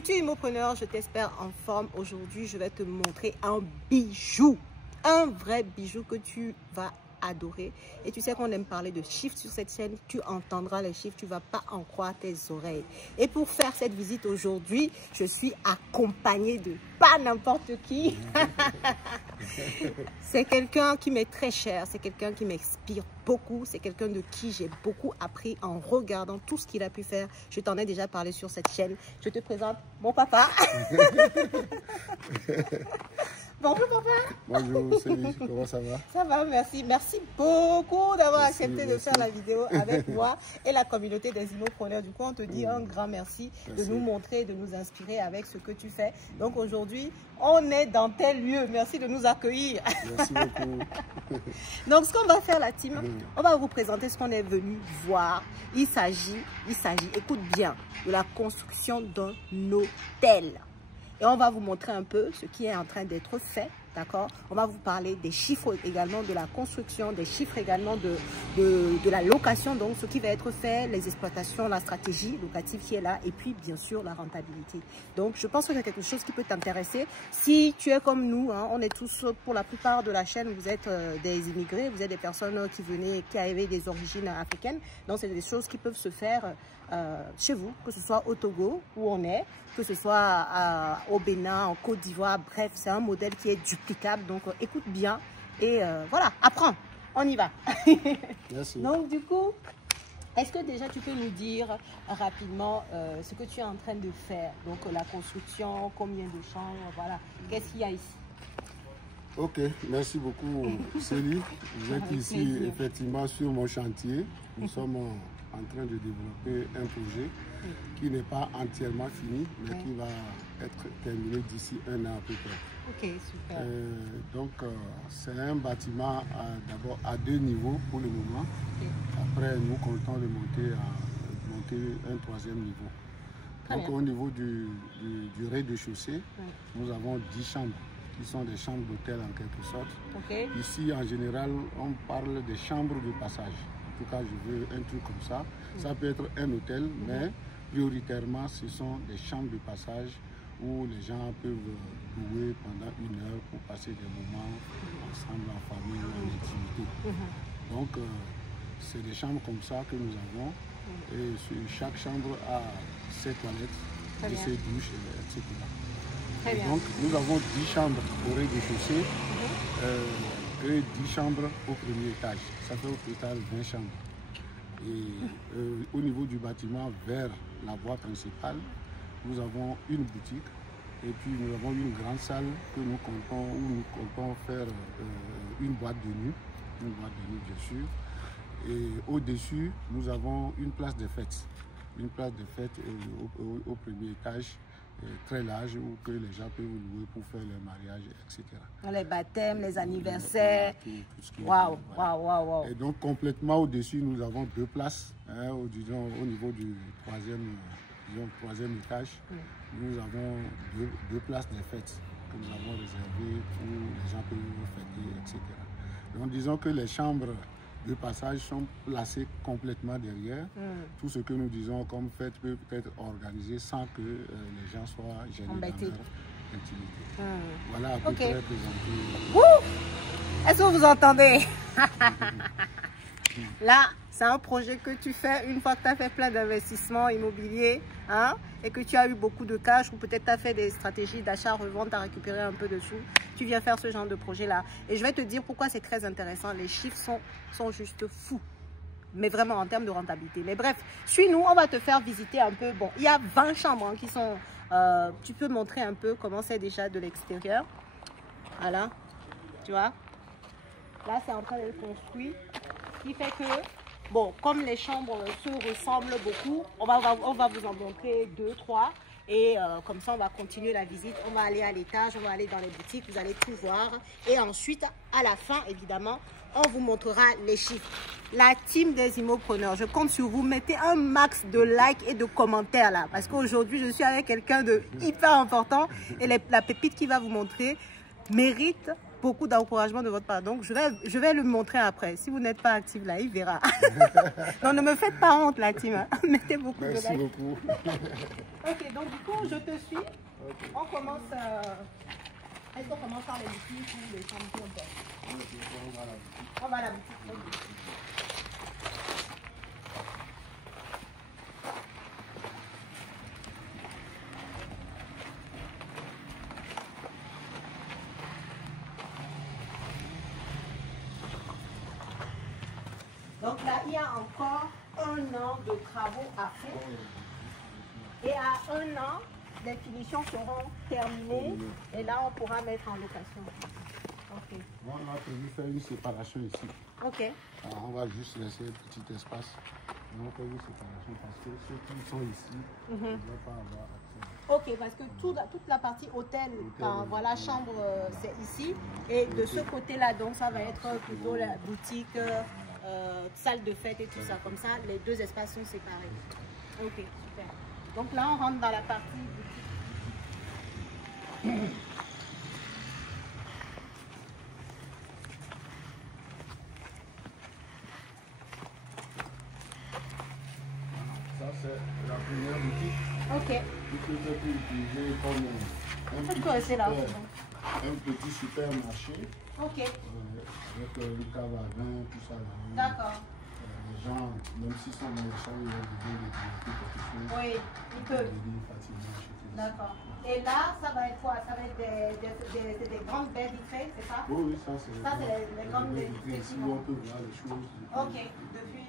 Futur immopreneur, je t'espère en forme. Aujourd'hui, je vais te montrer un bijou. Un vrai bijou que tu vas adorer. Et tu sais qu'on aime parler de chiffres sur cette chaîne. Tu entendras les chiffres, tu ne vas pas en croire tes oreilles. Et pour faire cette visite aujourd'hui, je suis accompagnée de pas n'importe qui. C'est quelqu'un qui m'est très cher, c'est quelqu'un qui m'inspire beaucoup, c'est quelqu'un de qui j'ai beaucoup appris en regardant tout ce qu'il a pu faire. Je t'en ai déjà parlé sur cette chaîne. Je te présente mon papa. Bonjour papa. Bonjour Céline, comment ça va? Ça va, merci. Merci beaucoup d'avoir accepté de faire la vidéo avec moi et la communauté des immopreneurs. Du coup, on te dit un grand merci de nous montrer, de nous inspirer avec ce que tu fais. Donc aujourd'hui, on est dans tel lieu. Merci de nous accueillir. Merci beaucoup. Donc ce qu'on va faire la team, on va vous présenter ce qu'on est venu voir. Il s'agit, écoute bien, de la construction d'un hôtel. Et on va vous montrer un peu ce qui est en train d'être fait, d'accord? On va vous parler des chiffres également de la construction, des chiffres également de la location, donc ce qui va être fait, les exploitations, la stratégie locative qui est là, et puis bien sûr la rentabilité. Donc je pense que c'est quelque chose qui peut t'intéresser. Si tu es comme nous, hein, on est tous, pour la plupart de la chaîne, vous êtes des immigrés, vous êtes des personnes qui avaient des origines africaines. Donc c'est des choses qui peuvent se faire chez vous, que ce soit au Togo où on est, que ce soit au Bénin, en Côte d'Ivoire, bref, c'est un modèle qui est duplicable, donc écoute bien et voilà, apprends, on y va. Merci. Donc du coup, est-ce que déjà tu peux nous dire rapidement ce que tu es en train de faire, donc la construction, combien de chambres, voilà, qu'est-ce qu'il y a ici? Ok, merci beaucoup Céline. Vous êtes ici effectivement sur mon chantier. Nous sommes en train de développer un projet qui n'est pas entièrement fini, mais qui va être terminé d'ici un an à peu près. Ok, super. Donc, c'est un bâtiment d'abord à 2 niveaux pour le moment. Après, nous comptons le monter un 3e niveau. Donc, au niveau du rez-de-chaussée, nous avons 10 chambres qui sont des chambres d'hôtel en quelque sorte. Ici, en général, on parle des chambres de passage. En tout cas, je veux un truc comme ça. Ça peut être un hôtel, mais prioritairement, ce sont des chambres de passage où les gens peuvent louer pendant 1 heure pour passer des moments ensemble, en famille, en intimité. Donc, c'est des chambres comme ça que nous avons. Et chaque chambre a ses toilettes, ses douches, etc. Donc, nous avons 10 chambres au rez-de-chaussée et 10 chambres au premier étage. Ça fait au total 20 chambres. Et au niveau du bâtiment, vers la voie principale, nous avons une boutique et puis nous avons une grande salle que nous comptons, où nous comptons faire une boîte de nuit, bien sûr. Et au-dessus, nous avons une place de fête. Une place de fête au premier étage, très large, où que les gens peuvent louer pour faire les mariages, etc. Les baptêmes, les anniversaires. Tout ce qui Waouh. Et donc complètement au-dessus, nous avons 2 places, hein, au niveau du 3e étage. Nous avons deux places de fête que nous avons réservées où les gens peuvent fêter, etc. Donc disons que les chambres de passage sont placées complètement derrière. Tout ce que nous disons comme fête peut être organisé sans que les gens soient gênés dans leur intimité. Voilà à peu près présenté. Est-ce que vous entendez? Là, c'est un projet que tu fais une fois que tu as fait plein d'investissements immobiliers, hein, et que tu as eu beaucoup de cash, ou peut-être tu as fait des stratégies d'achat-revente, tu as récupéré un peu de sous. Tu viens faire ce genre de projet-là. Et je vais te dire pourquoi c'est très intéressant. Les chiffres sont juste fous. Mais vraiment en termes de rentabilité. Mais bref, suis-nous, on va te faire visiter un peu. Bon, il y a 20 chambres hein, qui sont... tu peux montrer un peu comment c'est déjà de l'extérieur. Voilà, tu vois. Là, c'est en train d'être construit. Ce qui fait que, bon, comme les chambres se ressemblent beaucoup, on va vous en montrer 2, 3. Et comme ça, on va continuer la visite. On va aller à l'étage, on va aller dans les boutiques, vous allez tout voir. Et ensuite, à la fin, évidemment, on vous montrera les chiffres. La team des immopreneurs, je compte sur vous. Mettez un max de likes et de commentaires là. Parce qu'aujourd'hui, je suis avec quelqu'un de hyper important. Et la pépite qui va vous montrer mérite beaucoup d'encouragement de votre part. Donc, je vais le montrer après. Si vous n'êtes pas actif là, il verra. Donc, ne me faites pas honte, la team. Hein. Mettez beaucoup de likes. Merci beaucoup. Ok, donc du coup, je te suis. Okay. On commence... Est-ce qu'on commence par les boutiques ou les champions? On va à la boutique. Okay. Donc là, il y a encore 1 an de travaux à faire. Et à 1 an, les finitions seront terminées. Et là, on pourra mettre en location. Ok. Bon, on a prévu faire une séparation ici. Ok. Alors, on va juste laisser un petit espace. On va faire une séparation parce que ceux qui sont ici ne vont pas avoir accès. Ok, parce que toute la partie hôtel, voilà, chambre, c'est ici. Et de ce côté-là, donc, ça va être plutôt la boutique, salle de fête et tout ça. Comme ça, les 2 espaces sont séparés. Ok, super. Donc là, on rentre dans la partie boutique. Ça, c'est la première boutique. Ok. Tu peux utiliser comme un petit supermarché. Ok. Avec le cave à vin, tout ça. D'accord. Les gens, même s'ils sont méchants, ils ont besoin de quelque chose. Oui, ils peuvent. D'accord. Et là, ça va être quoi? Ça va être des grandes baies vitrées, c'est ça? Oui, ça c'est les grandes baies vitrées. Ici, on peut voir les choses. Ok, depuis.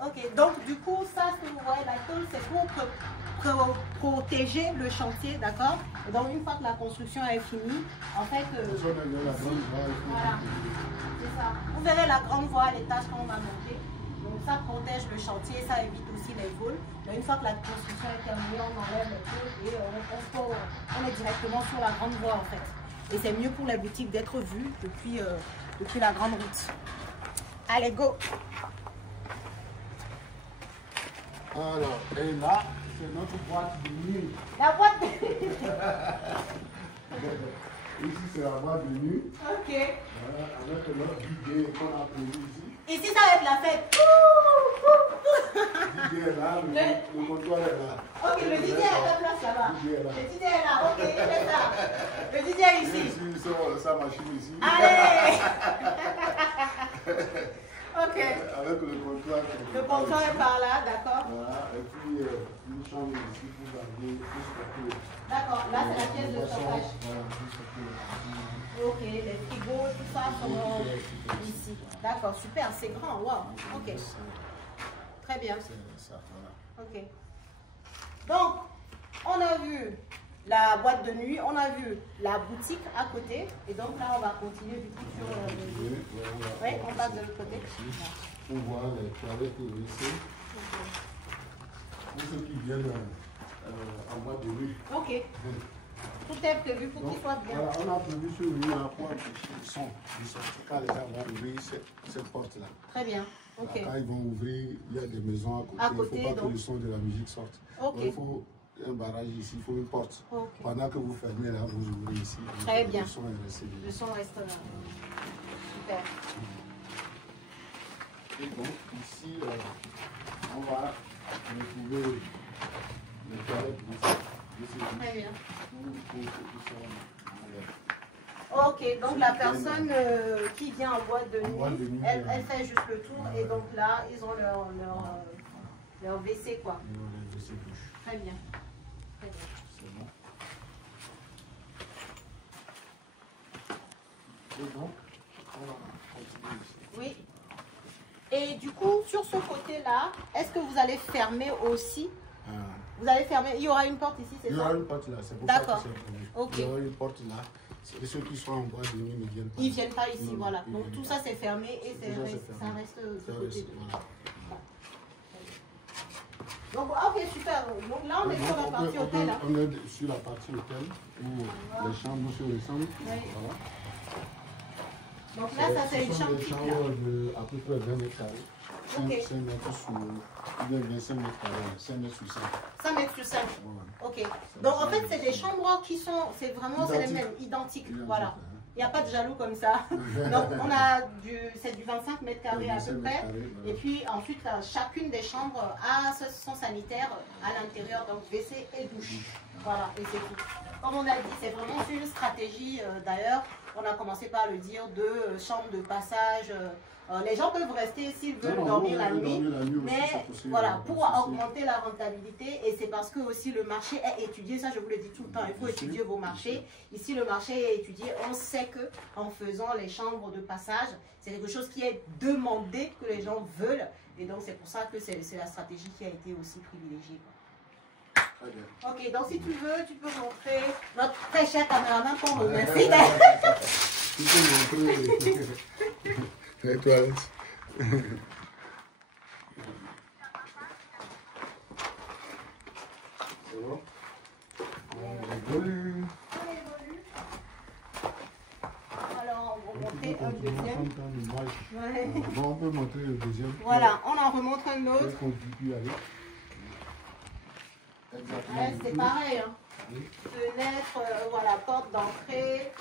Ok, donc du coup, ça, ce que vous voyez, la tôle, c'est pour protéger le chantier, d'accord? Et donc, une fois que la construction est finie, en fait. Voilà, c'est ça. Vous verrez la grande voie, les tâches qu'on va monter. Donc, ça protège le chantier, ça évite aussi les vols. Donc, une fois que la construction est terminée, on enlève les tôles et on est directement sur la grande voie, en fait. Et c'est mieux pour les boutiques d'être vues depuis la grande route. Allez, go! Alors, et là, c'est notre boîte de nuit. La boîte de nuit. Ici, c'est la boîte de nuit. Ok. Voilà, avec notre DJ qu'on a prévu ici. Ici, ça va être la fête. DJ est là, le comptoir est là. Ok, le DJ est à ta place là-bas. Le DJ est là, ok, il est là. Le DJ est ici. Il sort sa machine ici. Allez. Ok. Avec le comptoir. Le comptoir est par là, d'accord. Voilà, et puis une chambre ici pour garder tout stocker. D'accord, là c'est la pièce de stockage. Voilà, tout stocker. Ok, les frigos, tout ça sont ici. D'accord, super, c'est grand, wow. Ok. Très bien. C'est ça, voilà. Ok. Donc, on a vu la boîte de nuit, on a vu la boutique à côté. Et donc là, on va continuer du coup sur oui, on passe de l'autre côté. Pour voir les toilettes et les WC. Pour ceux qui viennent en boîte de nuit. Ok. Tout est prévu pour qu'il soit bien. Voilà, on a prévu sur lui la porte du son. Quand les gens vont ouvrir cette porte-là. Très bien. Ok. Quand ils vont ouvrir, il y a des maisons à côté. Il ne faut pas que le son de la musique sorte. Ok. Donc, il faut un barrage ici, il faut une porte. Okay. Pendant que vous fermez là, vous ouvrez ici. Très bien. Le son est resté. Le son reste là. Super. Et donc, ici, on va retrouver les toilettes de très bien. Ok, donc la personne qui vient en boîte de nuit, elle fait juste le tour et donc là, ils ont leur WC quoi. Très bien. Très bien. C'est bon. Et donc, on va continuer ici. Oui. Et du coup, sur ce côté-là, est-ce que vous allez fermer aussi? Vous allez fermer, il y aura une porte ici, c'est ça? Il y aura une porte là, c'est pour ça que c'est prévu. Ok. Il y aura une porte là. Et ceux qui sont en boîte de nuit ne viennent pas. Ils ne viennent pas ici, voilà. Donc tout ça c'est fermé et ça reste du côté de voilà. Donc ok, super. Donc là on est sur la partie hôtel. On est sur la partie hôtel où les chambres se ressemblent. Oui. Voilà. Donc là ça c'est une chambre type. Des chambres de à peu près 20 mètres carrés. 5 okay. mètres sur 25 mètres carrés, 5 mètres sur 5. 5 mètres sur 5. Voilà. Ok. Donc en fait c'est des chambres qui sont, c'est vraiment les mêmes, identiques. Voilà. Il n'y a pas de jaloux comme ça. Donc, c'est du 25 mètres carrés à peu près. Et puis, ensuite, chacune des chambres a son sanitaire à l'intérieur, donc WC et douche. Voilà, et c'est tout. Comme on a dit, c'est vraiment une stratégie, d'ailleurs, on a commencé par le dire, de chambre de passage. Les gens peuvent rester s'ils veulent dormir la nuit, mais voilà, pour augmenter la rentabilité, et c'est parce que aussi le marché est étudié, ça je vous le dis tout le temps, il faut étudier vos marchés. Ici le marché est étudié, on sait que en faisant les chambres de passage, c'est quelque chose qui est demandé, que les gens veulent, et donc c'est pour ça que c'est la stratégie qui a été aussi privilégiée. Ok, donc si tu veux, tu peux montrer notre très cher caméraman qu'on remercie. Tu peux montrer les toilettes. C'est bon? On évolue. Alors, on va monter un deuxième. Ouais. Bon, on peut montrer le deuxième. Voilà, on en remonte un autre. Ouais, c'est pareil. Hein. Oui. Fenêtre, voilà, porte d'entrée.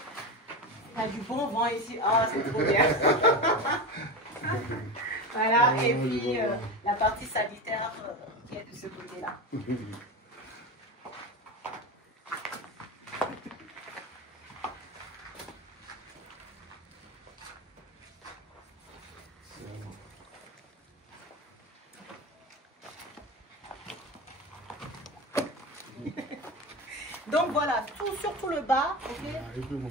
Il y a du bon vent ici. Ah, oh, c'est trop bien. Voilà, et puis la partie sanitaire qui est de ce côté-là. Donc voilà, surtout le bas, ok,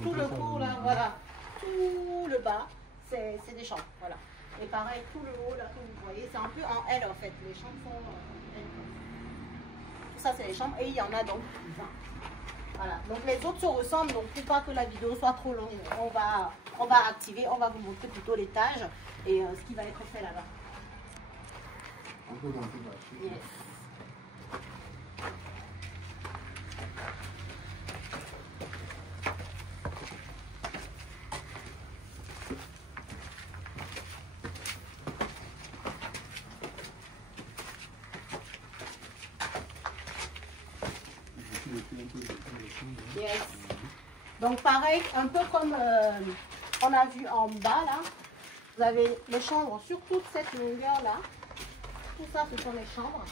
tout le cours là, voilà, tout le bas, c'est des chambres, voilà. Et pareil, tout le haut là, que vous voyez, c'est un peu en L en fait, les chambres sont L. Tout ça c'est les chambres et il y en a donc 20. Voilà, donc les autres se ressemblent, donc pour pas que la vidéo soit trop longue, on va activer, on va vous montrer plutôt l'étage et ce qui va être fait là-bas. On peut monter là-dessus. Yes. Yes. Donc pareil, un peu comme on a vu en bas là, vous avez les chambres sur toute cette longueur là. Tout ça ce sont les chambres.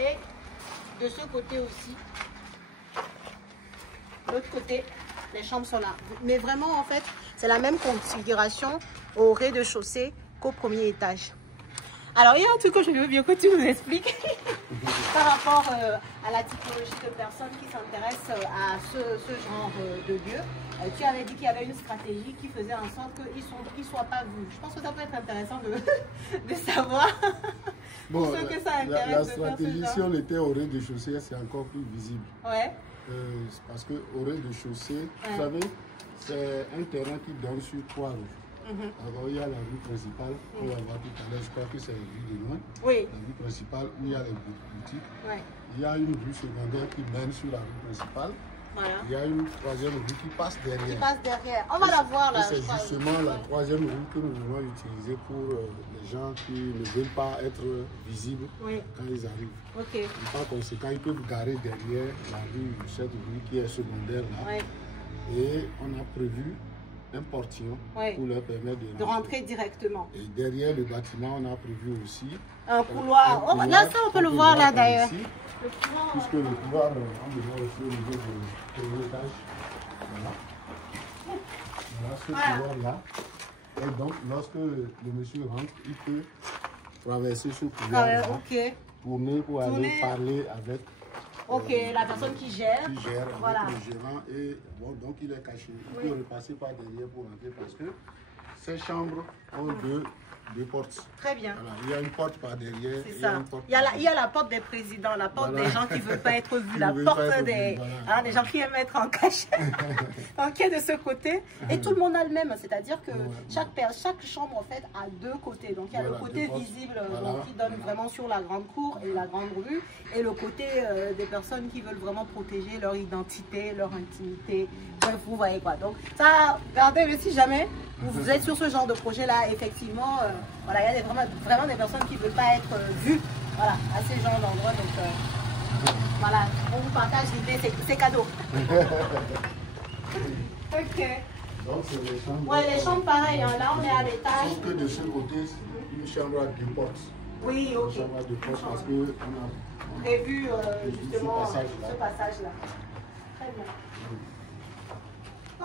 Et de ce côté aussi, l'autre côté, les chambres sont là. Mais vraiment en fait, c'est la même configuration au rez-de-chaussée qu'au premier étage. Alors, il y a un truc que je veux bien que tu nous expliques par rapport à la typologie de personnes qui s'intéressent à ce genre de lieu. Tu avais dit qu'il y avait une stratégie qui faisait en sorte qu'ils ne soient pas vus. Je pense que ça peut être intéressant de savoir pour ceux que ça intéresse. La stratégie, si on était au rez-de-chaussée, c'est encore plus visible. Ouais. Parce qu'au rez-de-chaussée, vous savez, c'est un terrain qui donne sur 3 rues. Alors, il y a la rue principale, on va voir tout à l'heure, je crois que c'est la rue de loin. Oui. La rue principale où il y a les boutiques. Ouais. Il y a une rue secondaire qui mène sur la rue principale. Voilà. Il y a une troisième rue qui passe derrière. Qui passe derrière. On va la voir là. C'est justement la troisième rue que nous voulons utiliser pour les gens qui ne veulent pas être visibles quand ils arrivent. Ok. Et par conséquent, ils peuvent garer derrière la rue, cette rue qui est secondaire là. Et on a prévu un portillon pour leur permettre de rentrer directement. Et derrière le bâtiment, on a prévu aussi un couloir. Là, ça, on peut le voir là d'ailleurs. Puisque le couloir, on le voit aussi au niveau de l'étage. Voilà ce couloir-là. Et donc, lorsque le monsieur rentre, il peut traverser ce couloir-là, tourner pour aller parler avec la personne qui gère. Avec le gérant. Et bon, donc il est caché. Il peut repasser par derrière pour rentrer parce que ces chambres ont deux portes. Très bien. Voilà, il y a une porte par derrière. C'est ça. Il y a la porte des présidents, la porte des gens qui ne veulent pas être vus, la porte des gens qui aiment être en cachette. Donc, il y a de ce côté. Et tout le monde a le même. C'est-à-dire que chaque chambre en fait a 2 côtés. Donc, il y a le côté visible qui donne vraiment sur la grande cour et la grande rue. Et le côté des personnes qui veulent vraiment protéger leur identité, leur intimité. Bref, vous voyez quoi. Donc, ça, regardez, si jamais vous êtes sur ce genre de projet-là, effectivement, voilà, il y a vraiment des personnes qui ne veulent pas être vues à ces genres d'endroits. Donc, voilà, on vous partage l'idée, c'est cadeau. Ok. Donc, c'est les chambres. Ouais, les chambres pareil, hein. Là on est à l'étage. Sauf que de ce côté, une chambre à 2 portes. Oui, ok. Une chambre à 2 portes parce qu'on a prévu justement ce passage-là. Très bien.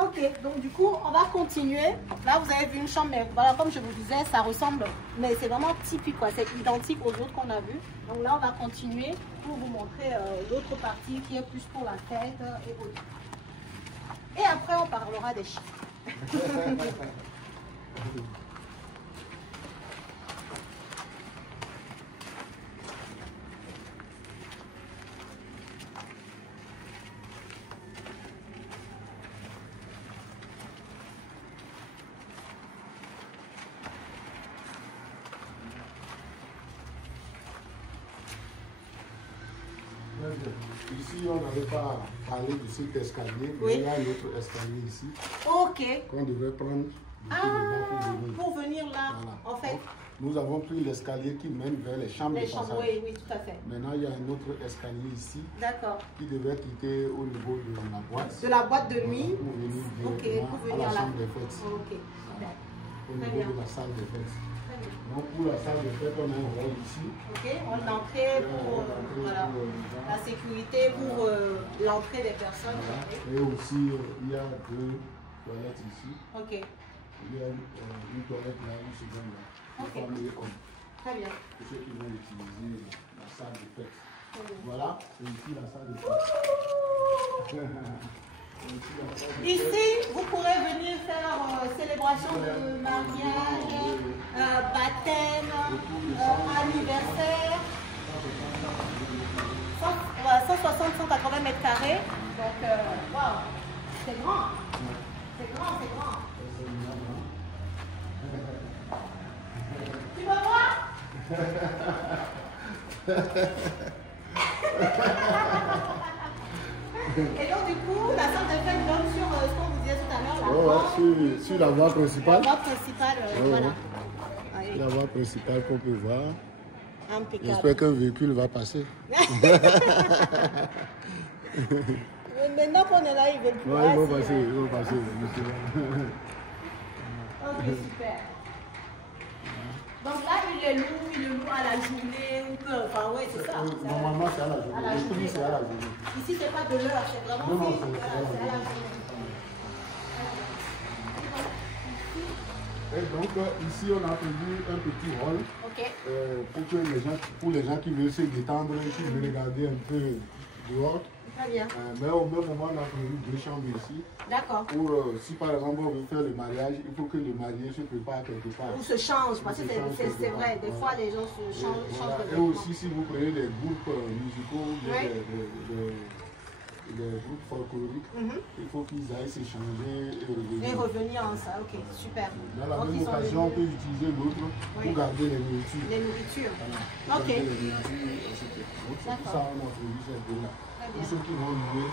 Ok, donc du coup, on va continuer. Là, vous avez vu une chambre, mais voilà, comme je vous disais, ça ressemble, mais c'est vraiment typique, quoi. C'est identique aux autres qu'on a vus. Donc là, on va continuer pour vous montrer l'autre partie qui est plus pour la fête et autres. Et après, on parlera des chiens. Ici, on n'avait pas parlé de cet escalier, oui. Il y a un autre escalier ici. Ok. Qu'on devrait prendre pour venir là, voilà. En fait. Donc, nous avons pris l'escalier qui mène vers les chambres de passage. Oui, oui, tout à fait. Maintenant, il y a un autre escalier ici. D'accord. Qui devait quitter au niveau de la boîte. De la boîte de nuit. Pour venir directement à la chambre des fêtes. Ok. Voilà. Au niveau de la salle des fêtes. Donc pour la salle de fête, on a un rôle ici. Ok, l'entrée pour voilà, la sécurité, pour l'entrée des personnes. Voilà. Et aussi, il y a 2 toilettes ici. Ok. Il y a une toilette là, une seconde là. Ok. Très bien. Pour ceux qui vont utiliser la salle de fête. Voilà, c'est ici la salle de fête. Ici, vous pourrez venir faire célébration de mariage, baptême, anniversaire. 160-180 mètres carrés. Donc, waouh, c'est grand. C'est grand, c'est grand. Tu vas voir? Et donc du coup, la salle de fête donne sur ce qu'on vous disait tout à l'heure, sur la voie principale. La voie principale, voilà. Allez. La voie principale qu'on peut voir. Impeccable. J'espère qu'un véhicule va passer. Maintenant qu'on est là, ils veulent plus. Ouais, ils vont passer, ils vont passer. Ok, super. Donc là, il le loue à la journée ou que, enfin, ouais, c'est ça. Normalement, c'est à la journée. C'est à la journée. Ici, c'est pas de l'heure, c'est vraiment non, c'est à la journée. Et donc, ici, on a prévu un petit rôle pour les gens qui veulent se détendre, qui veulent regarder un peu dehors. Très bien. Mais au même moment, on a prévu 2 chambres ici. D'accord. Pour, si par exemple on veut faire le mariage, il faut que le marié se prépare quelque part. Ou se change, parce que c'est vrai, des fois les gens se changent. Voilà. Et aussi, si vous prenez des groupes musicaux, des groupes folkloriques, il faut qu'ils aillent s'échanger et revenir. Et revenir en ça, ok, super. Dans la même occasion, on peut utiliser l'autre pour garder les nourritures. Les nourritures. Voilà. Ok. C'est pour ça qu'on a prévu cette deux-là. Pour ceux qui vont louer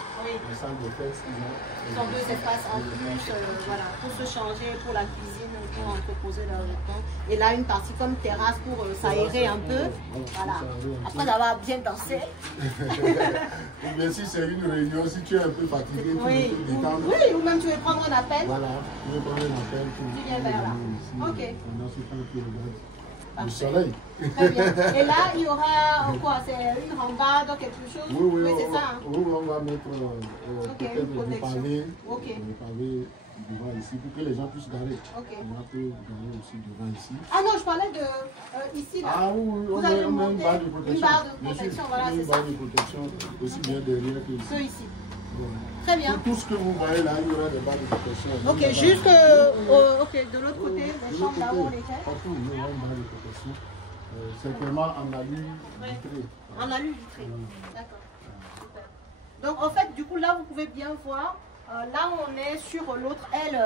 les salles de fête, ils ont 2 espaces en plus, voilà, pour se changer, pour la cuisine, pour entreposer leur temps. Et là, une partie comme terrasse pour s'aérer un peu. Voilà. Après d'avoir bien dansé. Ou bien si c'est une réunion, si tu es un peu fatigué, tu veux te détendre. Oui, ou même tu veux prendre un appel. Voilà, tu veux prendre un appel. Tu viens vers là. Ok. Pendant ce temps, tu regardes le soleil. Très bien. Et là, il y aura quoi? C'est une rambarde, quelque chose? Oui, c'est ça. Hein? Oui, on va mettre peut-être des pavés devant ici pour que les gens puissent garer. On va garer aussi devant ici. Ah non, je parlais de ici là. Ah oui, on met une barre de protection. Une barre de protection, voilà, c'est ça. Une barre de protection aussi bien derrière que ici. Que ici. Très bien. Pour tout ce que vous voyez là, il y aura des barres de protection. Ok, juste de l'autre côté, les chambres là où on était. Partout, il y aura une barre de protection. Simplement en alu vitré. En alu vitré. D'accord. Donc en fait, du coup, là, vous pouvez bien voir. Là, on est sur l'autre aile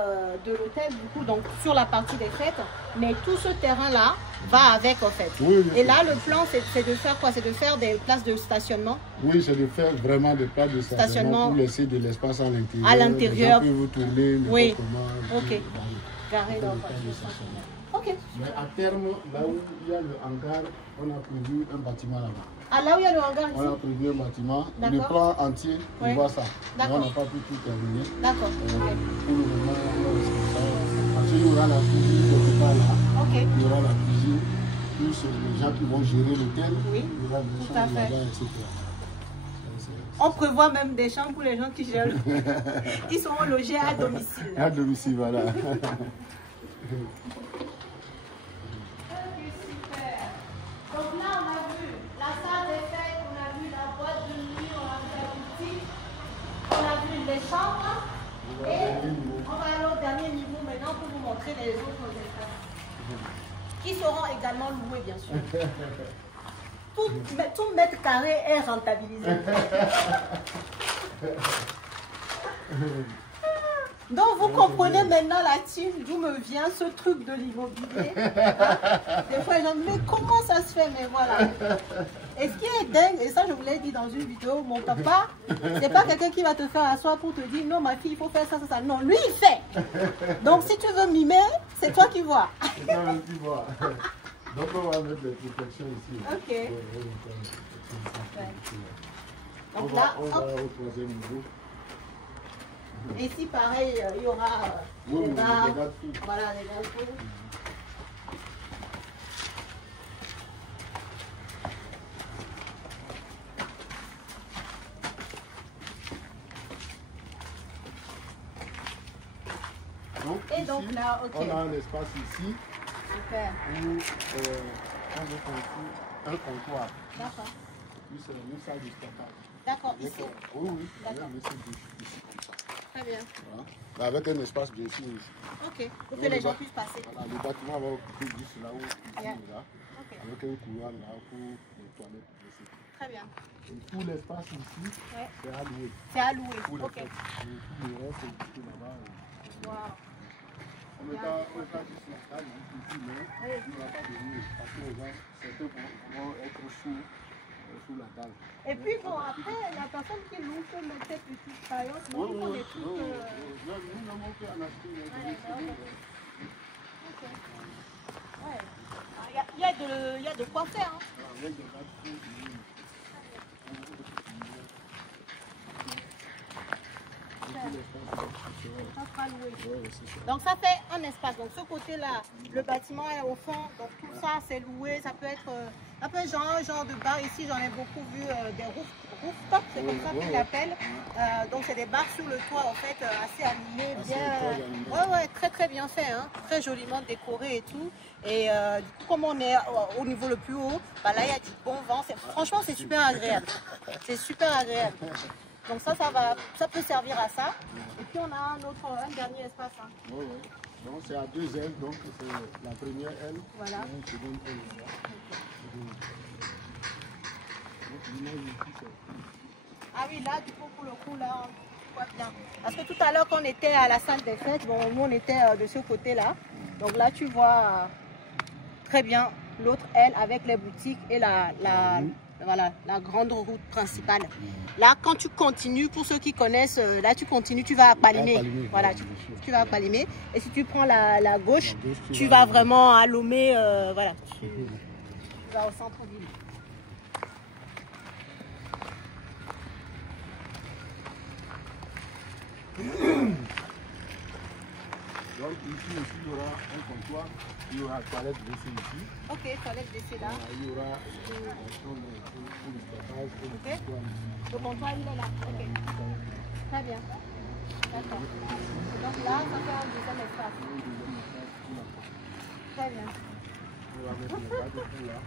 de l'hôtel, du coup, donc sur la partie des fêtes. Mais tout ce terrain-là va avec, en fait. Oui, et là, le plan, c'est de faire quoi? C'est de faire des places de stationnement? Oui, c'est de faire vraiment des places de stationnement pour laisser de l'espace à l'intérieur. À l'intérieur. Les gens peuvent tourner oui. Comment. Ok. Garer leur voiture. Ok. Mais à terme, là où il y a le hangar, on a prévu un bâtiment là-bas. Ah, là où il y a le hangar ici? Voilà le premier bâtiment. Le plan entier, on voit ça. Mais on n'a pas pu tout terminer. D'accord. Pour le moment, c'est ça. Ensuite, il y aura la cuisine quelque part là. Ok. Il y aura la cuisine, plus les gens qui vont gérer l'hôtel. Oui, il y aura des tout à chambres fait. là-bas, etc. On prévoit même des chambres pour les gens qui gèrent, qui seront logés à domicile. À domicile, voilà. Donc là, on a vu la salle des fêtes, on a vu la boîte de nuit, on a vu la boutique, on a vu les chambres. Et on va aller au dernier niveau maintenant pour vous montrer les autres espaces. Qui seront également loués, bien sûr. Tout mètre carré est rentabilisé. Donc vous comprenez maintenant la team d'où me vient ce truc de l'immobilier. Des fois les gens me disent mais comment ça se fait, mais voilà. Et ce qui est dingue, et ça je vous l'ai dit dans une vidéo, mon papa, c'est pas quelqu'un qui va te faire asseoir pour te dire non ma fille il faut faire ça, ça, ça. Non, lui il fait. Donc si tu veux mimer, c'est toi qui vois. C'est toi qui vois. Donc on va mettre les protections ici. Ok. On Donc va, là, on va au troisième niveau. Ici, pareil, il y aura des bars, voilà, des gâteaux. Et donc ici, là, ok. on a un espace ici. Super. Où on veut construire un comptoir. D'accord. Puis c'est une salle de stockage. D'accord, ici. Oui, oui. D'accord. Ici comme ça. Très bien. Voilà. Mais avec un espace bien sûr ici. Ok, pour que les gens puissent passer. Voilà, le bâtiment va occuper juste là où ici Yeah. là. Ok. Avec un couloir là pour les toilettes. Etc. Très bien. Et tout l'espace ici, Ouais. c'est alloué. C'est alloué. Pour les Ok. fêtes. Et tout le reste, c'est juste là-bas. Wow. On n'est pas juste la table ici, mais il ne va pas venir. Parce que les gens, certains vont être sous la dalle. Et puis bon, après, la personne qui loue peut mettre cette petite faïence. Oui, Nous, on oui, est tous. oui. Nous n'avons qu'à en acheter. Ok. Ouais. Il y a de quoi faire. Hein. Avec des gâteaux, Ça sera loué. Donc ça fait un espace. Donc ce côté-là, le bâtiment est au fond. Donc tout ça c'est loué. Ça peut être un genre de bar. Ici j'en ai beaucoup vu des rooftops, c'est comme ça qu'ils l'appellent. Donc c'est des bars sur le toit en fait assez animés, bien. Ouais, très très bien fait, hein, très joliment décoré et tout. Et du coup comme on est au niveau le plus haut, bah, là il y a du bon vent. Franchement c'est super agréable. C'est super agréable. Donc ça peut servir à ça. Et puis on a un dernier espace. Hein. Oui, oui. Donc c'est à deux ailes, donc c'est la première aile. Voilà. Et une seconde aile. Ah oui, là du coup pour le coup là, on voit bien. Parce que tout à l'heure quand on était à la salle des fêtes, bon, nous on était de ce côté-là. Donc là tu vois très bien l'autre aile avec les boutiques et voilà, la grande route principale. Là, quand tu continues, pour ceux qui connaissent, là tu continues, tu vas à Palimé. Voilà, tu vas à Palimé. Et si tu prends la gauche, tu vas vraiment à Lomé, voilà. Tu vas au centre-ville. Donc ici aussi, il y aura un comptoir, il y aura toilette WC ici. Ok, toilette WC là. Il y aura la chambre pour le stockage, pour le comptoir. Le comptoir il est là. Ok. Très bien. D'accord. Donc là, ça fait un deuxième espace. Très bien. On va mettre les garde-fous là.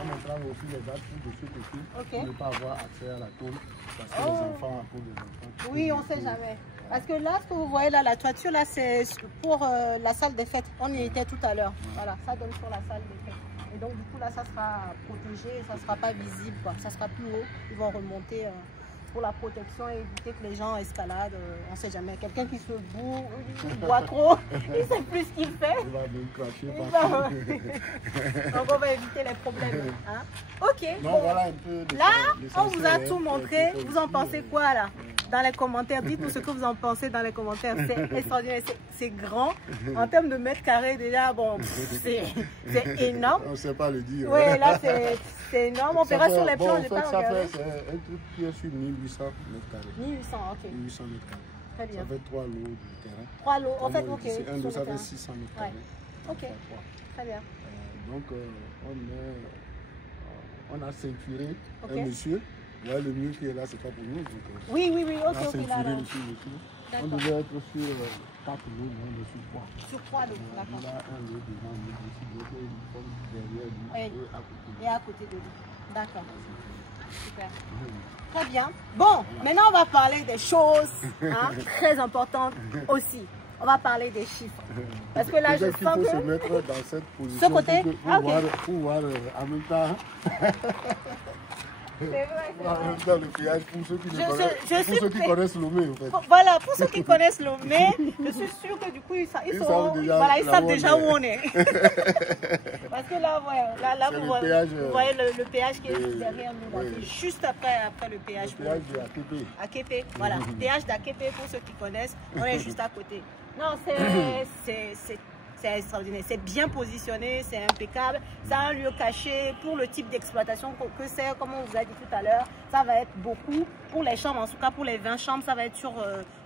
On mettra aussi les garde-fous de ce côté pour ne pas avoir accès à la tôle. Parce que les enfants, pour les enfants. Oui, on ne sait jamais. Parce que là, ce que vous voyez là, la toiture, là, c'est pour la salle des fêtes. On y était tout à l'heure. Voilà, ça donne sur la salle des fêtes. Et donc, du coup, là, ça sera protégé, ça ne sera pas visible, quoi. Ça sera plus haut. Ils vont remonter pour la protection et éviter que les gens escaladent. On ne sait jamais. Quelqu'un qui se boit trop, il ne sait plus ce qu'il fait. Il va même cracher partout. Donc, on va éviter les problèmes. Hein? Ok. Donc, voilà un peu là, on vous a tout montré. Vous en pensez quoi, là? dans les commentaires. Dites-nous ce que vous en pensez dans les commentaires. C'est extraordinaire, c'est grand. En termes de mètres carrés, déjà, bon, c'est énorme. On ne sait pas le dire. Oui, là, c'est énorme. On verra sur les plans. En fait, ça fait un truc qui est sur 1800 mètres carrés. 1800, ok. 1800 mètres carrés. Très bien. Ça fait 3 lots de terrain. 3 lots, en fait, ok. C'est un lot, ça fait 600 mètres carrés. Ok, très bien. Donc, on a ceinturé un monsieur. Ouais, le mieux qui est là, c'est pas pour nous. Donc, oui, ok, on a ok, là. ceinturé dessus le tout. On devait être sur 4 lots, mais on est sur 3. Sur 3 lots, d'accord. Il a un lot devant lui, l'autre derrière lui et à côté de lui. D'accord. Super. Très bien. Bon, maintenant on va parler des choses très importantes aussi. On va parler des chiffres. Parce que là, je sens qu'il faut se mettre dans cette position. Ce côté pour voir en même temps. C'est vrai. Dans le péage, pour ceux qui connaissent Lomé, en fait. Voilà, pour ceux qui connaissent Lomé, je suis sûre que du coup, ils savent déjà où on est. Parce que là, là vous voyez le péage qui est derrière nous, là, juste après le péage. Le péage d'Akepe. Akepe, voilà. Péage d'Akepe, pour ceux qui connaissent, on est juste à côté. Non, c'est extraordinaire, c'est bien positionné, c'est impeccable, c'est un lieu caché pour le type d'exploitation que c'est, comme on vous a dit tout à l'heure, ça va être beaucoup pour les chambres, en tout cas pour les 20 chambres, ça va être sur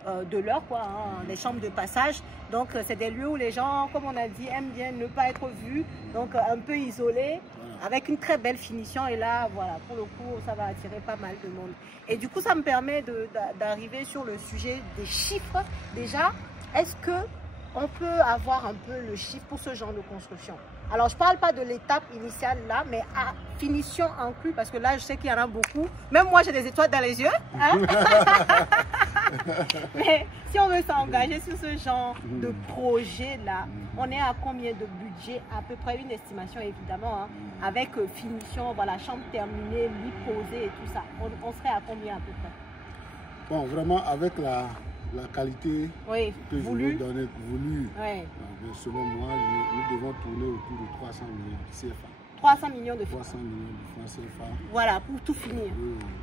de l'heure, quoi, les chambres de passage. Donc c'est des lieux où les gens, comme on a dit, aiment bien ne pas être vus, donc un peu isolés, avec une très belle finition. Et là, voilà, pour le coup, ça va attirer pas mal de monde. Et du coup, ça me permet d'arriver sur le sujet des chiffres. Déjà, est-ce que on peut avoir un peu le chiffre pour ce genre de construction? Alors, je ne parle pas de l'étape initiale là, mais à finition inclus, parce que là, je sais qu'il y en a beaucoup. Même moi, j'ai des étoiles dans les yeux. Hein? Mais si on veut s'engager sur ce genre de projet-là, on est à combien de budget? À peu près une estimation, évidemment, hein, avec finition, voilà, chambre terminée, lit posé et tout ça. On serait à combien à peu près? Bon, vraiment, avec la qualité que je veux donner, selon moi, nous devons tourner autour de 300 millions de CFA. 300 millions de francs CFA. Voilà, pour tout finir.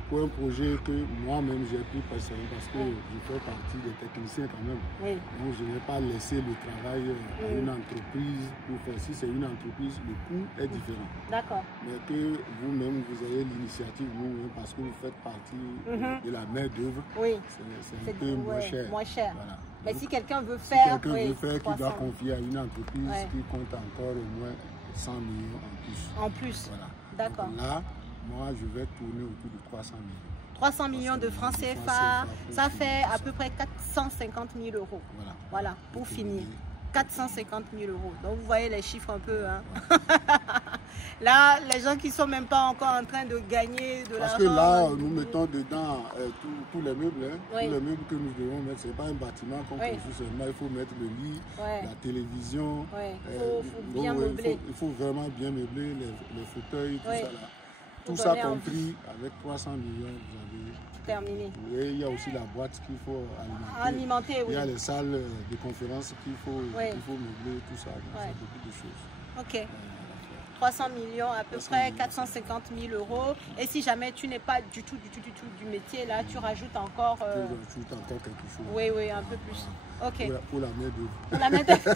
Pour un projet que moi-même j'ai pris personnellement, parce que je fais partie des techniciens quand même. Donc je ne vais pas laisser le travail à une entreprise pour faire. Si c'est une entreprise, le coût est différent. D'accord. Mais que vous-même, vous ayez l'initiative, vous-même, parce que vous faites partie de la main d'œuvre, c'est un peu moins cher. Voilà. Mais donc, si quelqu'un veut faire, qui doit confier à une entreprise qui compte encore au moins 100 millions en plus. Voilà. D'accord. Là, moi, je vais tourner autour de 300 millions. 300 millions de francs CFA, ça fait à peu près 450 000 euros. Voilà, pour finir. 450 000 euros. Donc, vous voyez les chiffres un peu. Hein. Là, les gens qui ne sont même pas encore en train de gagner de l'argent. Parce que là, nous mettons dedans tous les meubles. Hein. Tous les meubles que nous devons mettre, ce n'est pas un bâtiment qu'on construit seulement. Il faut mettre le lit, la télévision. Il faut bien meubler. Il faut vraiment bien meubler les fauteuils, tout ça là. Tout ça compris, avec 300 millions, vous avez terminé. Et il y a aussi la boîte qu'il faut alimenter. Il y a les salles de conférence qu'il faut meubler, tout ça. C'est beaucoup de choses. Ok. 300 millions, à peu près 450 000 euros. Et si jamais tu n'es pas du tout du métier, là, tu rajoutes encore... Tu rajoutes encore quelque chose. Oui, un peu plus. Ok. Pour la main d'œuvre. Pour la main d'œuvre.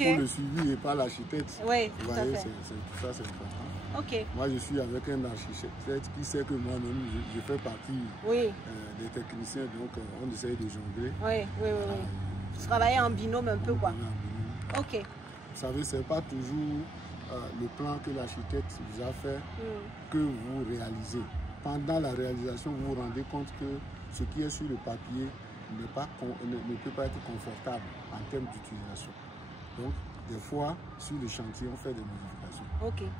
Et pour le suivi et pas l'architecte. Oui, tout à fait. Tout ça, c'est important. Ok. Moi, je suis avec un architecte qui sait que moi-même, je fais partie des techniciens, donc on essaye de jongler. Oui. Vous travaillez en binôme un peu, quoi. Ok. Vous savez, ce n'est pas toujours le plan que l'architecte vous a fait que vous réalisez. Pendant la réalisation, vous vous rendez compte que ce qui est sur le papier ne peut pas être confortable en termes d'utilisation. Donc, des fois, sur le chantier, on fait des modifications.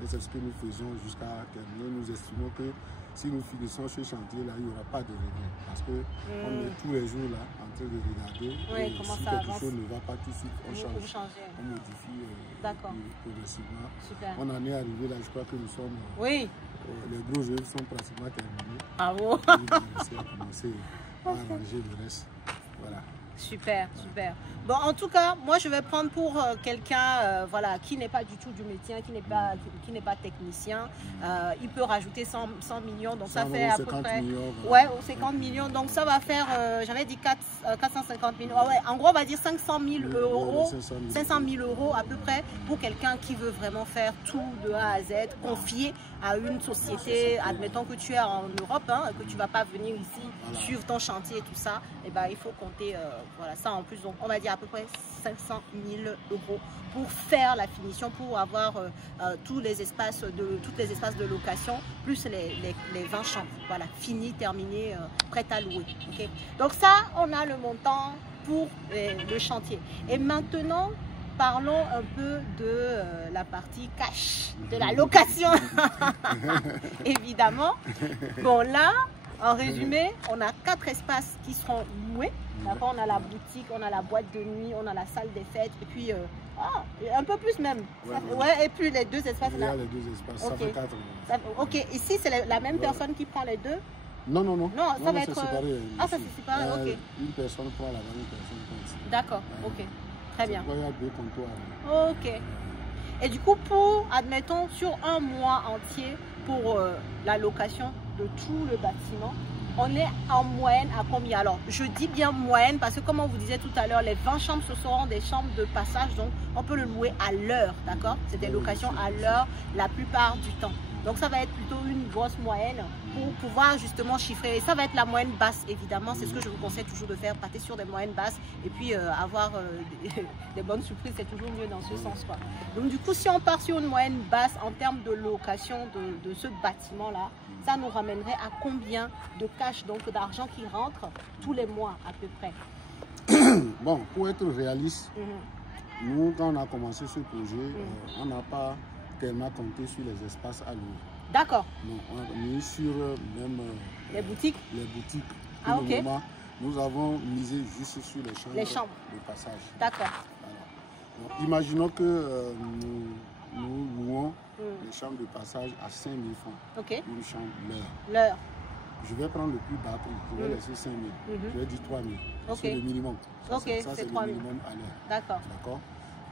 Et c'est ce que nous faisons jusqu'à terminer. Nous estimons que si nous finissons ce chantier-là, il n'y aura pas de regret. Parce qu'on est tous les jours là en train de regarder. Et si quelque chose ne va pas tout de suite, on change. On modifie progressivement. On en est arrivé là, je crois que nous sommes... les gros œuvres sont pratiquement terminés. Bravo. On va commencer à arranger le reste. Voilà. Super, super. Bon, en tout cas, moi, je vais prendre pour quelqu'un voilà, qui n'est pas du tout du métier, qui n'est pas technicien. Il peut rajouter 100 millions, donc ça fait à peu près... Millions, ouais, 50 millions, donc ça va faire, j'avais dit 450 millions. Ouais, en gros, on va dire 500 000 euros, 500 000 euros à peu près pour quelqu'un qui veut vraiment faire tout de A à Z, confier à une société. Admettons que tu es en Europe, hein, que tu ne vas pas venir ici suivre ton chantier et tout ça, et ben, il faut compter voilà, ça en plus. Donc, on va dire à peu près 500 000 euros pour faire la finition, pour avoir toutes les espaces de location, plus les 20 chambres. Voilà, fini, terminé, prêt à louer. Okay? Donc ça, on a le montant pour le chantier. Et maintenant, parlons un peu de la partie cash, de la location. Évidemment. Bon, là, en résumé, on a 4 espaces qui seront loués. D'accord, on a la boutique, on a la boîte de nuit, on a la salle des fêtes, et puis un peu plus même. Ouais, et puis les 2 espaces là. Il y a les 2 espaces, okay. Ça fait 4. Ok, ici c'est la même personne qui prend les 2? Non. Non, ça va être... séparé. Ah, ça c'est séparé, ok. Une personne prend là-bas, une personne prend ici. D'accord, ok. Très bien. Il y a 2 comptoirs. Ok. Et du coup, pour, admettons, sur un mois entier, pour la location de tout le bâtiment, on est en moyenne à combien? Alors, je dis bien moyenne parce que comme on vous disait tout à l'heure, les 20 chambres, ce seront des chambres de passage, donc on peut le louer à l'heure, d'accord? C'est des locations à l'heure la plupart du temps. Donc ça va être plutôt une grosse moyenne pour pouvoir justement chiffrer. Et ça va être la moyenne basse, évidemment. C'est ce que je vous conseille toujours de faire, partir sur des moyennes basses et puis avoir des bonnes surprises, c'est toujours mieux dans ce sens, quoi. Donc du coup, si on part sur une moyenne basse en termes de location de ce bâtiment-là, ça nous ramènerait à combien de cash, donc d'argent qui rentre tous les mois à peu près? Bon, pour être réaliste, nous, quand on a commencé ce projet, on n'a pas tellement compté sur les espaces à louer. D'accord. Non, on a mis sur même les boutiques. Les boutiques. Ah, ok. Moment, nous avons misé juste sur les chambres de passage. D'accord. Voilà. Donc, imaginons que nous louons les chambres de passage à 5 000 francs. Ok. Une chambre l'heure. Je vais prendre le plus bas prix. Je vais laisser 5 000. Je vais dire 3 000. Ok. C'est le minimum. Ça, ok, c'est le minimum à l'heure. D'accord. D'accord.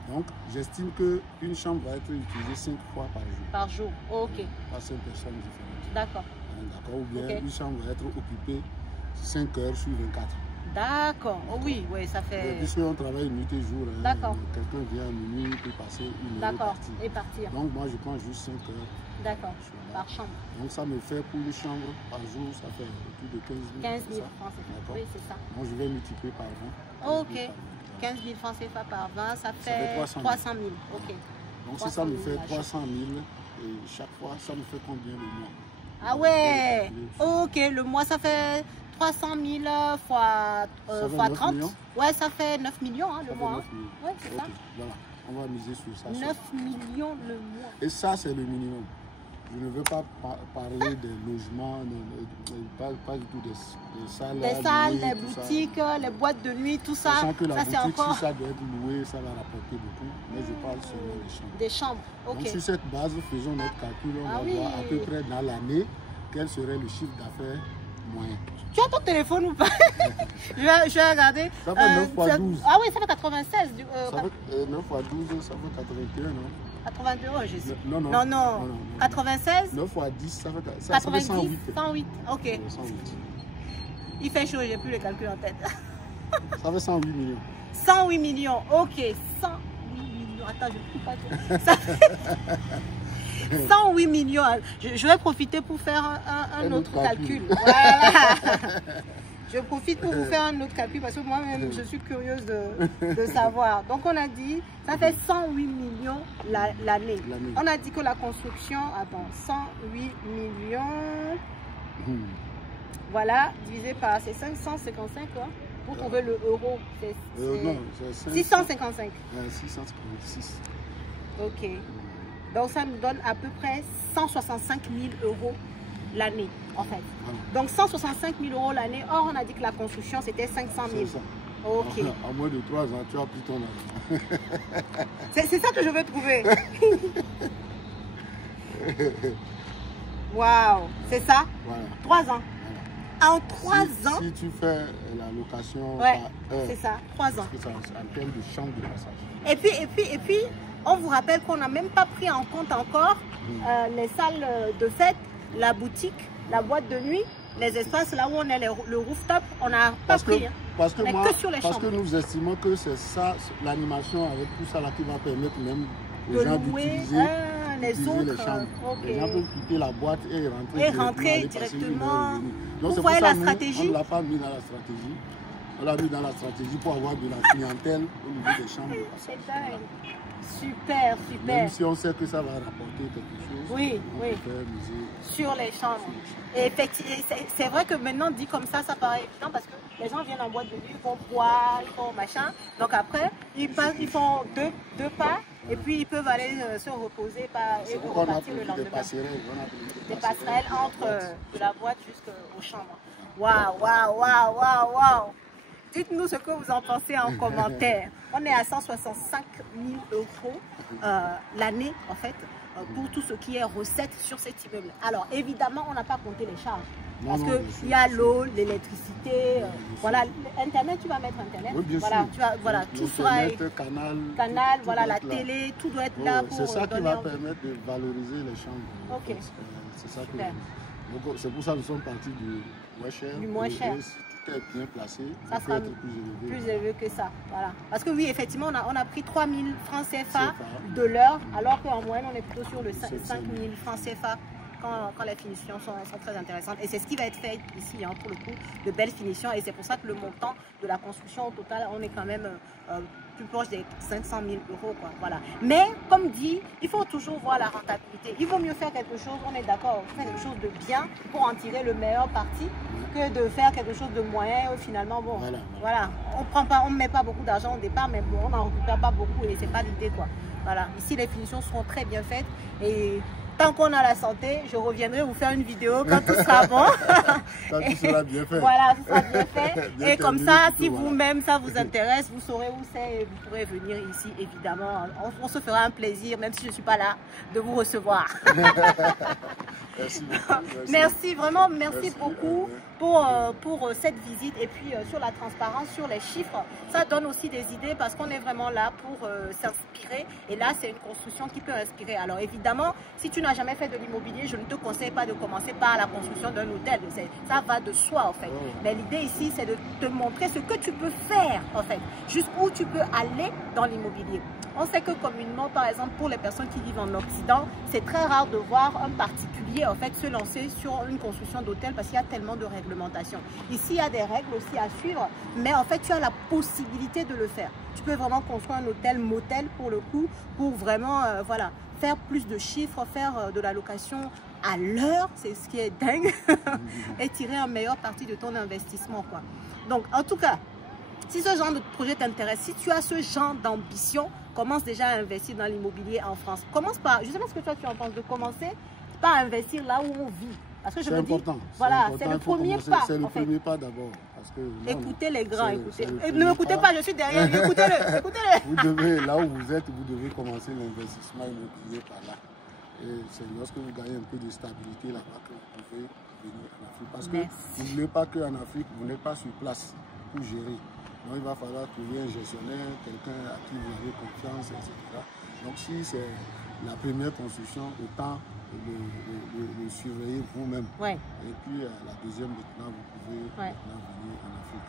Donc, j'estime qu'une chambre va être utilisée 5 fois par jour. Par jour, ok. Par 5 personnes différentes. D'accord. D'accord. Ou bien une chambre va être occupée 5 heures sur 24. D'accord. Oh, oui, oui, ça fait... Puisque on travaille nuit et jour. D'accord. Quelqu'un vient à minuit, il peut passer une heure et partir. Donc, moi, je prends juste 5 heures. D'accord. Par chambre. Donc, ça me fait pour une chambre par jour, ça fait plus de 15 000. 15 000 francs, oui, c'est ça. Donc, je vais multiplier par 20. Ok. 15 000 francs CFA par 20, ça fait 300 000. Ok. Donc si ça me fait 300 000, et chaque fois, ça me fait combien le mois? Ah ouais. Ok, le mois, ça fait 300 000 fois 30. Ouais, ça fait 9 millions le mois. Ouais, c'est ça. Voilà, on va miser sur ça. 9 millions le mois. Et ça, c'est le minimum. Je ne veux pas parler des logements, pas du tout des salles. Des salles, des boutiques, les boîtes de nuit, tout ça. Sachant que la ça, boutique, encore... si ça doit être loué, ça va rapporter beaucoup. Mais je parle seulement des chambres. Des chambres, ok. Donc sur cette base, faisons notre calcul. On va voir à peu près dans l'année quel serait le chiffre d'affaires moyen. Tu as ton téléphone ou pas? je vais regarder. Ça fait 9 fois 12. Ah oui, ça fait 96. Ça fait 9 fois 12, ça fait 81, non? 82 euros, je sais. Non. 96 9 fois 10, ça fait 108. 108, ok. 108. Il fait chaud, j'ai plus le calcul en tête. Ça fait 108 millions. 108 millions, ok. 108 millions. Attends, je ne peux pas. Ça fait 108 millions. Je vais profiter pour faire un autre calcul. Voilà. Je profite pour vous faire un autre calcul parce que moi-même, je suis curieuse de savoir. Donc, on a dit, ça fait 108 millions l'année. On a dit que la construction, attends, 108 millions, voilà, divisé par, c'est 555, quoi. Pour trouver le euro, c'est non, 655. 656. Ok. Donc, ça nous donne à peu près 165 000 euros l'année, en fait. Voilà. Donc 165 000 euros l'année. Or, on a dit que la construction, c'était 500 000. Ok. En moins de 3 ans, tu as pris ton argent. C'est ça que je veux trouver. Waouh, c'est ça? Voilà. 3 ans. Voilà. En 3 ans. Si tu fais la location Ouais, par heure. c'est ça, 3 ans. Parce que c'est en termes de chambre de passage. Et puis, on vous rappelle qu'on n'a même pas pris en compte encore les salles de fête, la boutique, la boîte de nuit, les espaces là où on est, le rooftop, on n'a pas pris. Parce que, que sur les parce chambres. que nous estimons que c'est ça, l'animation avec tout ça là qui va permettre même aux De gens louer d'utiliser les chambres. autres. Les gens peuvent quitter la boîte et rentrer directement. Donc Vous voyez la nous, stratégie? on ne l'a pas mis dans la stratégie. On l'a mis dans la stratégie pour avoir de la clientèle au niveau des chambres. C'est dingue. Super, super. Même si on sait que ça va rapporter quelque chose, oui, on peut faire miser sur les chambres. Et effectivement, c'est vrai que maintenant dit comme ça paraît évident parce que les gens viennent en boîte de nuit, ils vont boire, ils font machin. Donc après, ils font deux pas et puis ils peuvent aller se reposer et repartir le lendemain. Des passerelles entre de la boîte jusqu'aux chambres. Waouh, waouh, waouh, waouh, waouh. Dites-nous ce que vous en pensez en commentaire. On est à 165 000 € l'année, en fait, pour tout ce qui est recettes sur cet immeuble. Alors, évidemment, on n'a pas compté les charges. Parce qu'il y a l'eau, l'électricité, voilà, Internet, tu vas mettre Internet. Oui, bien voilà, sûr. Voilà, tout sera... Canal, voilà, la télé, tout doit être là pour... C'est ça qui va permettre de valoriser les chambres. Ok. C'est ça que... C'est pour ça que nous sommes partis du moins cher. Du moins cher. Si tout est bien placé, ça sera plus élevé que ça. Voilà. Parce que oui, effectivement, on a pris 3 000 francs CFA de l'heure, alors qu'en moyenne, on est plutôt sur le 5 000 francs CFA quand les finitions sont très intéressantes. Et c'est ce qui va être fait ici, hein, pour le coup, de belles finitions. Et c'est pour ça que le montant de la construction au total, on est quand même plus proche des 500 000 €. Quoi. Voilà. Mais, comme dit, il faut toujours voir la rentabilité. Il vaut mieux faire quelque chose, on est d'accord, faire quelque chose de bien pour en tirer le meilleur parti que de faire quelque chose de moyen. Finalement, bon, voilà. On ne met pas beaucoup d'argent au départ, mais bon, on n'en récupère pas beaucoup et c'est pas l'idée, quoi. Voilà. Ici, les finitions seront très bien faites et tant qu'on a la santé, je reviendrai vous faire une vidéo quand tout sera bon. Quand tout sera bien fait. Voilà, tout sera bien fait. Et comme ça, si vous-même ça vous intéresse, vous saurez où c'est et vous pourrez venir ici, évidemment. On se fera un plaisir, même si je ne suis pas là, de vous recevoir. Merci beaucoup. Merci, vraiment, merci beaucoup pour cette visite. Et puis sur la transparence, sur les chiffres, ça donne aussi des idées parce qu'on est vraiment là pour s'inspirer. Et là, c'est une construction qui peut inspirer. Alors évidemment, si tu n'as jamais fait de l'immobilier, je ne te conseille pas de commencer par la construction d'un hôtel. Ça va de soi, en fait. Mais l'idée ici, c'est de te montrer ce que tu peux faire, en fait, jusqu'où tu peux aller dans l'immobilier. On sait que communément, par exemple, pour les personnes qui vivent en Occident, c'est très rare de voir un particulier en fait se lancer sur une construction d'hôtel parce qu'il y a tellement de réglementation. Ici, il y a des règles aussi à suivre, mais en fait, tu as la possibilité de le faire. Tu peux vraiment construire un hôtel, motel pour le coup, pour vraiment, voilà, faire plus de chiffres, faire de la location à l'heure, c'est ce qui est dingue, et tirer un meilleur parti de ton investissement, quoi. Donc, en tout cas, si ce genre de projet t'intéresse, si tu as ce genre d'ambition, commence déjà à investir dans l'immobilier en France. Commence par, je sais pas ce que toi tu en penses, de commencer par investir là où on vit. Parce que je me dis, voilà, c'est le premier pas. C'est le premier pas d'abord. Écoutez les grands, écoutez. Ne m'écoutez pas, je suis derrière, écoutez-le, écoutez-le. Vous devez, là où vous êtes, vous devez commencer l'investissement immobilier par là. Et c'est lorsque vous gagnez un peu de stabilité là-bas que vous pouvez venir en Afrique. Parce que n'oubliez pas qu'en Afrique, vous n'êtes pas sur place pour gérer. Donc il va falloir trouver un gestionnaire, quelqu'un à qui vous avez confiance, etc. Donc si c'est la première construction, autant le surveiller vous-même. Et puis la deuxième, maintenant, vous pouvez maintenant venir en Afrique.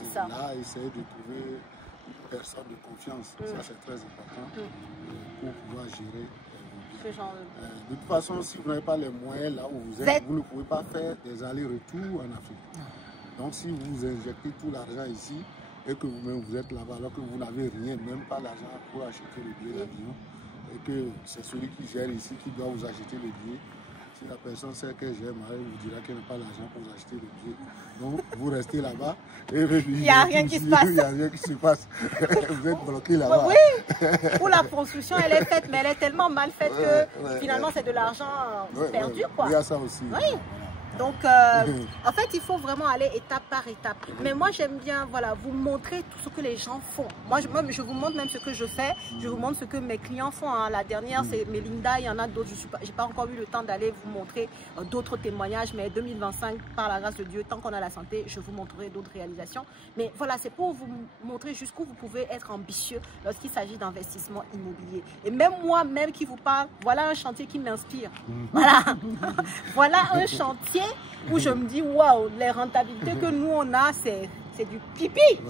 Et là, essayez de trouver une personne de confiance. Ça, c'est très important pour pouvoir gérer vos biens. De toute façon, si vous n'avez pas les moyens là où vous êtes, vous ne pouvez pas faire des allers-retours en Afrique. Donc si vous injectez tout l'argent ici, et que vous-même vous êtes là-bas alors que vous n'avez rien, même pas l'argent pour acheter le billet d'avion, et que c'est celui qui gère ici qui doit vous acheter le billet. Si la personne sait qu'elle gère, elle vous dira qu'elle n'a pas l'argent pour vous acheter le billet. Donc vous restez là-bas et il n'y a rien qui se passe. Il n'y a rien qui se passe. Vous êtes bloqué là-bas. Oui, pour la construction, elle est faite, mais elle est tellement mal faite que finalement c'est de l'argent perdu, quoi. Il y a ça aussi. Oui. Donc, en fait, il faut vraiment aller étape par étape. Mais moi, j'aime bien, voilà, vous montrer tout ce que les gens font. Moi, je vous montre même ce que je fais. Je vous montre ce que mes clients font. Hein. La dernière, c'est Melinda. Il y en a d'autres. Je n'ai pas encore eu le temps d'aller vous montrer d'autres témoignages. Mais 2025, par la grâce de Dieu, tant qu'on a la santé, je vous montrerai d'autres réalisations. Mais voilà, c'est pour vous montrer jusqu'où vous pouvez être ambitieux lorsqu'il s'agit d'investissement immobilier. Et même moi-même qui vous parle, voilà un chantier qui m'inspire. Voilà. Voilà un chantier où je me dis, waouh, les rentabilités que nous on a, c'est du pipi.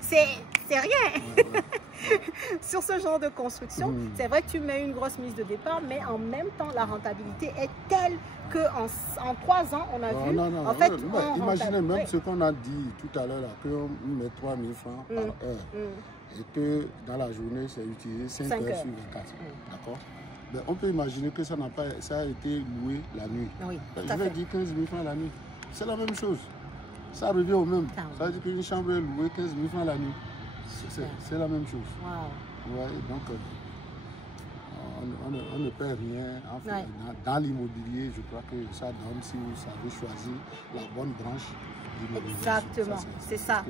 C'est rien. Sur ce genre de construction, c'est vrai que tu mets une grosse mise de départ, mais en même temps, la rentabilité est telle qu'en 3 ans, on a vu. En fait, imaginez même ce qu'on a dit tout à l'heure, qu'on met 3 000 francs par heure. Et que dans la journée, c'est utilisé 5 heures sur 24. D'accord? Mais on peut imaginer que ça a été loué la nuit. Oui, je vais dire 15 000 francs la nuit. C'est la même chose. Ça revient au même. Ça veut dire qu'une chambre est louée 15 000 francs la nuit. C'est la même chose. Wow. Ouais, donc, on ne perd rien. Enfin, dans l'immobilier, je crois que ça donne si vous savez choisir la bonne branche d'immobilier. Exactement, c'est ça.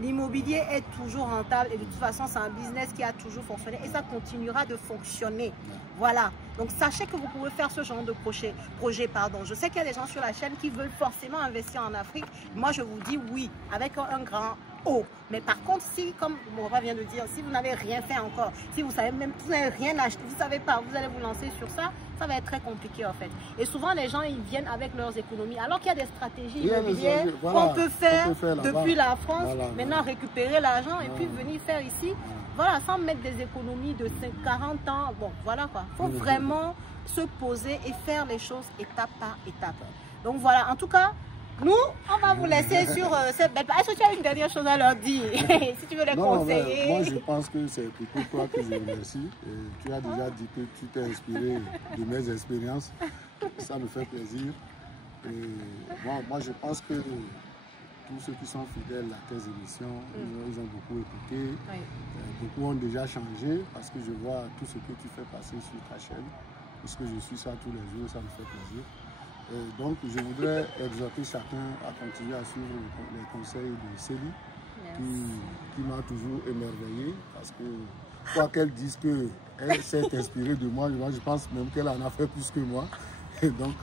L'immobilier est toujours rentable et de toute façon, c'est un business qui a toujours fonctionné et ça continuera de fonctionner. Voilà. Donc, sachez que vous pouvez faire ce genre de projet. Je sais qu'il y a des gens sur la chaîne qui veulent forcément investir en Afrique. Moi, je vous dis oui, avec un grand O. Mais par contre, si, comme mon papa vient de dire, si vous n'avez rien fait encore, si vous savez même, vous n'avez rien acheté, vous ne savez pas, vous allez vous lancer sur ça, ça va être très compliqué en fait. Et souvent, les gens, ils viennent avec leurs économies. Alors qu'il y a des stratégies immobilières qu'on peut faire depuis la France, maintenant récupérer l'argent et puis venir faire ici. Voilà, sans mettre des économies de 40 ans. Bon, voilà quoi. Il faut vraiment se poser et faire les choses étape par étape. Donc voilà, en tout cas, nous, on va vous laisser sur cette belle page. Est-ce que tu as une dernière chose à leur dire? Si tu veux les conseiller. Moi, je pense que c'est plutôt toi que je remercie. Tu as déjà dit que tu t'es inspiré de mes expériences. Ça me fait plaisir. Moi, je pense que tous ceux qui sont fidèles à tes émissions, ils ont beaucoup écouté. Beaucoup ont déjà changé parce que je vois tout ce que tu fais passer sur ta chaîne. Puisque je suis ça tous les jours, ça me fait plaisir. Donc, je voudrais exhorter chacun à continuer à suivre les conseils de Célie, qui m'a toujours émerveillé, parce que, quoi qu'elle dise qu'elle s'est inspirée de moi, je pense même qu'elle en a fait plus que moi. Et donc,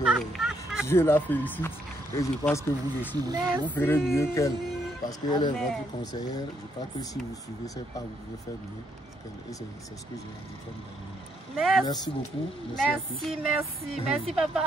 je la félicite et je pense que vous aussi, vous ferez mieux qu'elle, parce qu'elle est votre conseillère. Je crois que si vous suivez ses pas, vous pouvez faire mieux qu'elle. Et c'est ce que j'ai dit comme dernier. Merci beaucoup. Merci papa.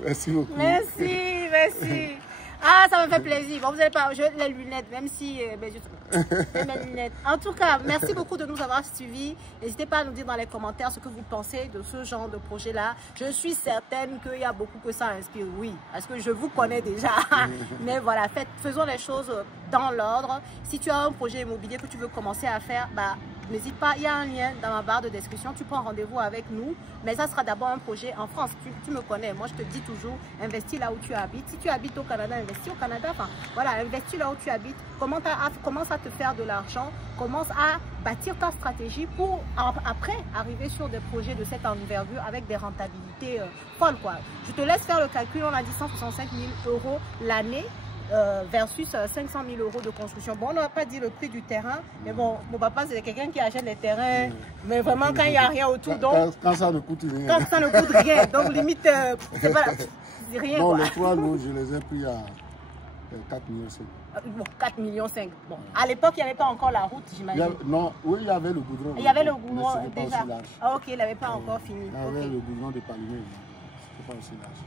Merci beaucoup. Merci. Ah, ça me fait plaisir. Bon, vous n'allez pas, je les lunettes, même si mes lunettes. En tout cas, merci beaucoup de nous avoir suivis. N'hésitez pas à nous dire dans les commentaires ce que vous pensez de ce genre de projet-là. Je suis certaine qu'il y a beaucoup que ça inspire, oui, parce que je vous connais déjà. Mais voilà, faisons les choses dans l'ordre. Si tu as un projet immobilier que tu veux commencer à faire, n'hésite pas, il y a un lien dans ma barre de description, tu prends rendez-vous avec nous, mais ça sera d'abord un projet en France. Tu me connais, moi je te dis toujours, investis là où tu habites. Si tu habites au Canada, investis au Canada, enfin voilà, investis là où tu habites, commence à te faire de l'argent, commence à bâtir ta stratégie pour après arriver sur des projets de cette envergure avec des rentabilités folles quoi. Je te laisse faire le calcul, on a dit 165 000 € l'année. Versus 500 000 € de construction. Bon, on n'a pas dit le prix du terrain, mais bon, mon papa c'est quelqu'un qui achète les terrains, mais vraiment quand il n'y a rien autour, donc quand ça ne coûte rien. Quand ça ne coûte rien, donc limite, c'est pas rien. Non, quoi. les 3 lots, je les ai pris à 4,5 millions. Bon, 4,5 millions. Bon, à l'époque, il n'y avait pas encore la route, j'imagine. Non, oui, il y avait le goudron. Il y avait le goudron déjà. Ah, ok, il n'avait pas encore fini. Il y avait le goudron de Palmier, c'était pas aussi large.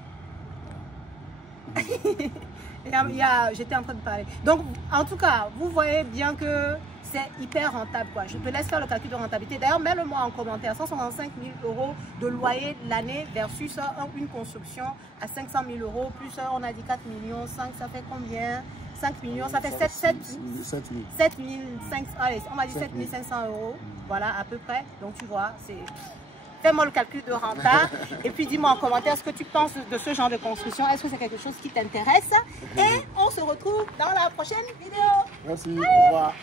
J'étais en train de parler. Donc, en tout cas, vous voyez bien que c'est hyper rentable, quoi. Je te laisse faire le calcul de rentabilité. D'ailleurs, mets-le-moi en commentaire. 165 000 € de loyer l'année versus une construction à 500 000 €, plus on a dit 4,5 millions, ça fait combien? 5 millions, ça fait 7 500, allez, on m'a dit 7 500 €. Voilà, à peu près. Donc, tu vois, c'est... Fais-moi le calcul de renta et puis dis-moi en commentaire ce que tu penses de ce genre de construction. Est-ce que c'est quelque chose qui t'intéresse? Et on se retrouve dans la prochaine vidéo. Merci, au revoir.